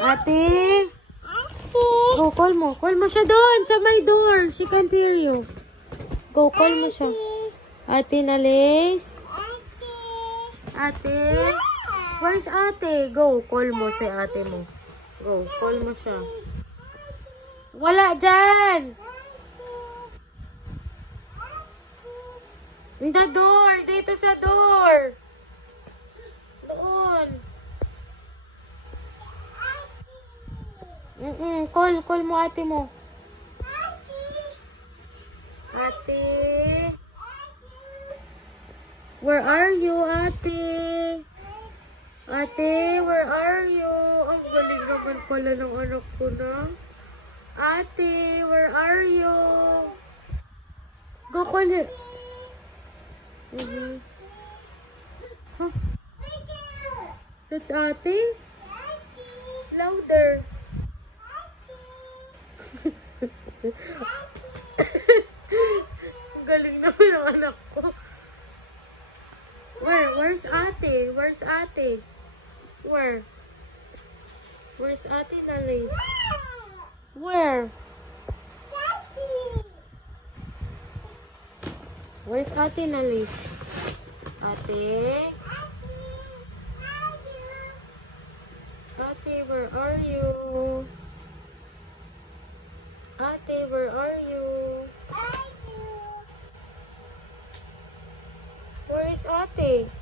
Ate? Oh, call mo. Call mo siya doon sa may door. She can't hear you. Go, call mo siya. Ate Nalis? Ate? Where's ate? Go, call mo si ate mo. Go, call mo siya. Wala dyan! In the door! Dito sa door! Doon! Call mo ate mo. Ate? Where are you, ate? Ate, where are you? Ang galing naman pala ng anak ko na. Ate, where are you? Go call her. Huh? That's ate? Louder. Ang galing naman ng anak ko. Where's ate? Where's ate? Where? Where's ate Nalis? Where? Where's ate Nalis? Ate? Ate, where are you? Ate, where are you? Where is ate?